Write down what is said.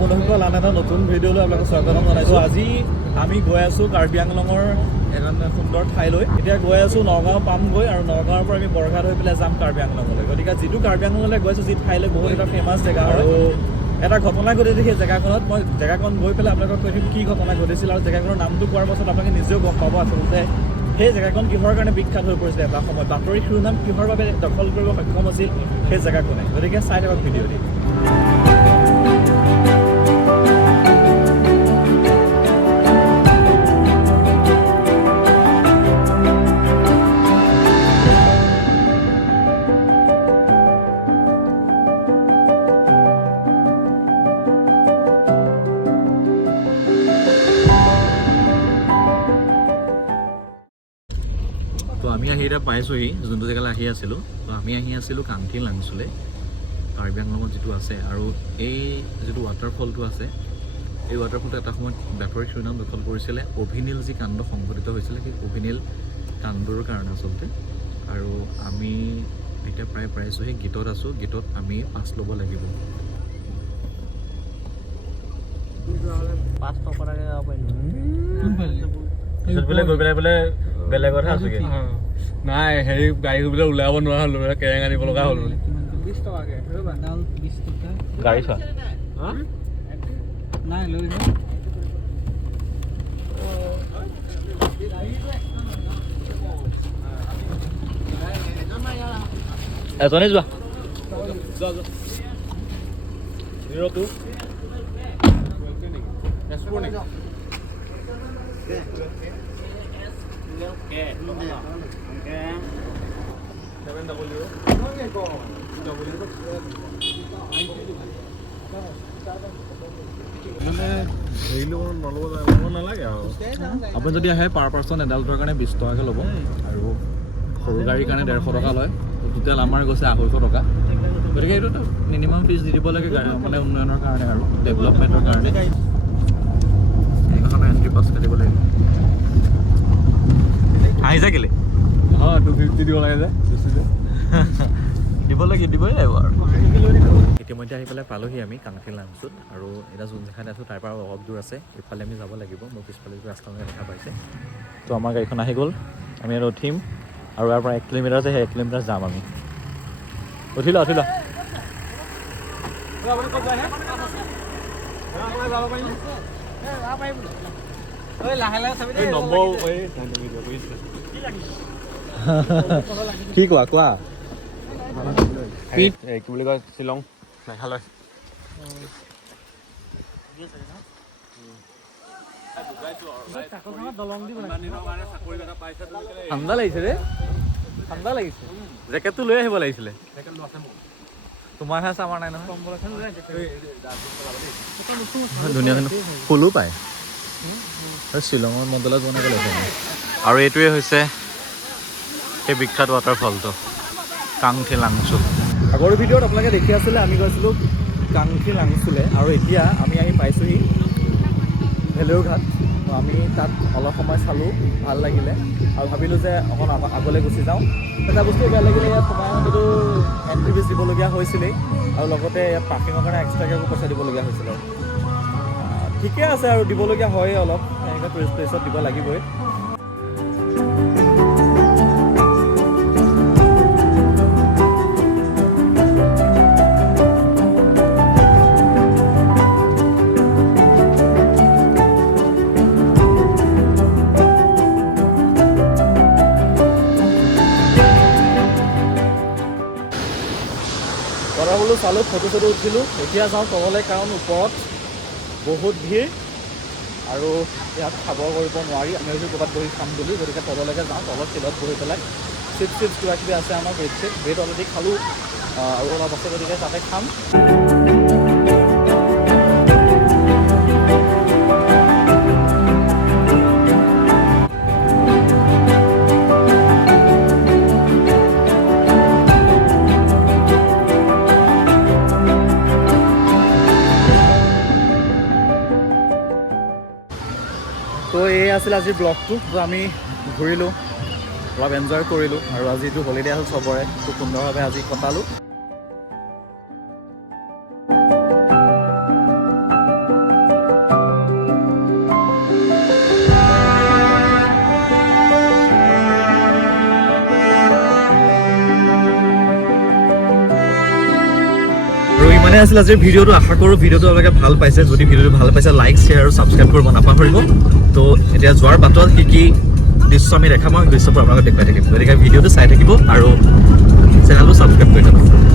বন্ধুসকল আন এটা নতুন ভিডিঅ'লৈ আপোনালোকক স্বাগতম জনাইছোঁ। আজি আমি গৈ আছোঁ কাৰ্বি আংলঙৰ এখন সুন্দৰ ঠাইলৈ। এতিয়া গৈ আছোঁ নগাঁও পামগৈ আৰু নগাঁৱৰ পৰা আমি বৰঘাট হৈ পেলাই যাম কাৰ্বি আংলঙলৈ। গতিকে যিটো কাৰ্বি আংলঙলৈ গৈছোঁ, যি ঠাইলৈ বহুত এটা ফেমাছ জেগা হয়, এটা ঘটনা ঘটিছে সেই জেগাখনত। মই জেগাখন গৈ পেলাই আপোনালোকক কৈ দিম কি ঘটনা ঘটিছিল, আৰু জেগাখনৰ নামটো কোৱাৰ পাছত আপোনালোকে নিজেও গম পাব আচলতে সেই জেগাখন কিহৰ কাৰণে বিখ্যাত হৈ পৰিছিলে এটা সময়ত, বাতৰি শিৰোনাম কিহৰ বাবে দখল কৰিব সক্ষম আছিল সেই জেগাখনে। গতিকে চাই থাকক ভিডিঅ'টি। তো আমি আহি এতিয়া পাইছোঁহি যোনটো জেগালৈ আহি আছিলোঁ। তো আমি আহি আছিলোঁ কাংঠি লাংচুলে, কাৰ্বি আংলঙত যিটো আছে। আৰু এই যিটো ৱাটাৰফলটো আছে, এই ৱাটাৰফলটো এটা সময়ত বাতৰি শিৰোনাম দখল কৰিছিলে। অভিনীল যি কাণ্ড সংঘটিত হৈছিলে, সেই অভিনীল কাণ্ডৰ কাৰণে আচলতে। আৰু আমি এতিয়া প্ৰায় পাইছোঁহি, গেটত আছোঁ। গেটত আমি পাছ ল'ব লাগিব। পাছ নকৰাকৈ যাব পাৰিম গৈ পেলাই বোলে বেলেগতহে আছোগে। নাই হেৰি গাড়ী বোলে ওলাব নোৱাৰা হ'লো, কেৰেং আনিব লগা হ'ল। গাড়ী চোৱা এজনে যোৱা আপুনি যদি আহে পাৰ পাৰ্চন এডাল্টৰ কাৰণে 20 টকাকৈ ল'ব, আৰু সৰু গাড়ীৰ কাৰণে 150 টকা লয়। টোটেল আমাৰ গৈছে 250 টকা। গতিকে এইটো মিনিমাম ফিজ দি দিব লাগে গাড়ী মানে উন্নয়নৰ কাৰণে আৰু ডেভেলপমেণ্টৰ কাৰণে। এইখনৰ এণ্ট্ৰি পাছ কাটিব লাগিব। আহিছা কেলে? 250 দিব লাগে যে দিবই লাগিব আৰু। ইতিমধ্যে আহি পেলাই পালোহি আমি কাংঠি লাংচুত। আৰু এতিয়া যোন জেগাত আছোঁ তাৰ পৰা অলপ দূৰ আছে, ইফালে আমি যাব লাগিব। মোৰ পিছফালে ৰাস্তালৈ দেখা পাইছে। তো আমাৰ গাড়ীখন আহি গ'ল, আমি আৰু উঠিম। আৰু ইয়াৰ পৰা 1 কিলোমিটাৰ আছে, সেই 1 কিলোমিটাৰ যাম আমি। উঠি ল কি কোৱা কি বুলি কয়, শ্বিলং মেঘালয়। ঠাণ্ডা লাগিছে ৰে, ঠাণ্ডা লাগিছে। জেকেটটো লৈ আহিব লাগিছিলে। তোমাৰহে আছে, আমাৰ নাই নহয়। ধুনীয়া কিন্তু ফুলো পায়। শ্বিলঙৰ মণ্ডলত বনাই পেলাইছে। আৰু এইটোৱে হৈছে সেই বিখ্যাত ৱাটাৰফলটো কাংঠি লাংচু। আগৰ ভিডিঅ'ত আপোনালোকে দেখি আছিলে আমি গৈছিলোঁ কাংঠি লাংচুলে, আৰু এতিয়া আমি আহি পাইছোঁহি ভেলুৰঘাট। আমি তাত অলপ সময় চালোঁ, ভাল লাগিলে, আৰু ভাবিলোঁ যে অকণ আগলৈ গুচি যাওঁ। এটা বস্তু বেয়া লাগিলে, ইয়াত সোমাই কিন্তু এণ্ট্ৰি ফিজ দিবলগীয়া হৈছিলেই, আৰু লগতে ইয়াত পাৰ্কিঙৰ কাৰণে এক্সট্ৰাকৈ আকৌ পইচা দিবলগীয়া হৈছিলে। ঠিকে আছে আৰু দিবলগীয়া হয় অলপ, এনেকৈ টুৰিষ্ট প্লেচত দিব লাগিবই। বোলো চালোঁ, ফটো চটো উঠিলোঁ। এতিয়া যাওঁ তললৈ, কাৰণ ওপৰত বহুত ভিৰ আৰু ইয়াত খাব কৰিব নোৱাৰি। আমি ভাবিছোঁ ক'ৰবাত বহি খাম বুলি, গতিকে তললৈকে যাওঁ। তলত চিলত বহি পেলাই চিপছ কিবা কিবি আছে আমাৰ, ব্ৰেড অলৰেডি খালোঁ, আৰু অলপ আছে, গতিকে তাতে খাম। তো এই আছিল আজিৰ ব্লগটো। তো আমি ঘূৰিলোঁ, অলপ এনজয় কৰিলোঁ, আৰু আজিটো হলিডে হ'ল চবৰে, খুব সুন্দৰভাৱে আজি কটালোঁ। এনে আছিল আজিৰ ভিডিঅ'টো আশা কৰোঁ ভিডিঅ'টো আপোনালোকে ভাল পাইছে যদি ভিডিঅ'টো ভাল পাইছে লাইক শ্বেয়াৰ আৰু ছাবস্ক্ৰাইব কৰিব নাপাহৰিব তো এতিয়া যোৱাৰ বাটত কি দৃশ্য আমি দেখাম দৃশ্যবোৰ আপোনালোকক দেখুৱাই থাকিম গতিকে ভিডিঅ'টো চাই থাকিব আৰু চেনেলটো ছাবস্ক্ৰাইব কৰি থাকিব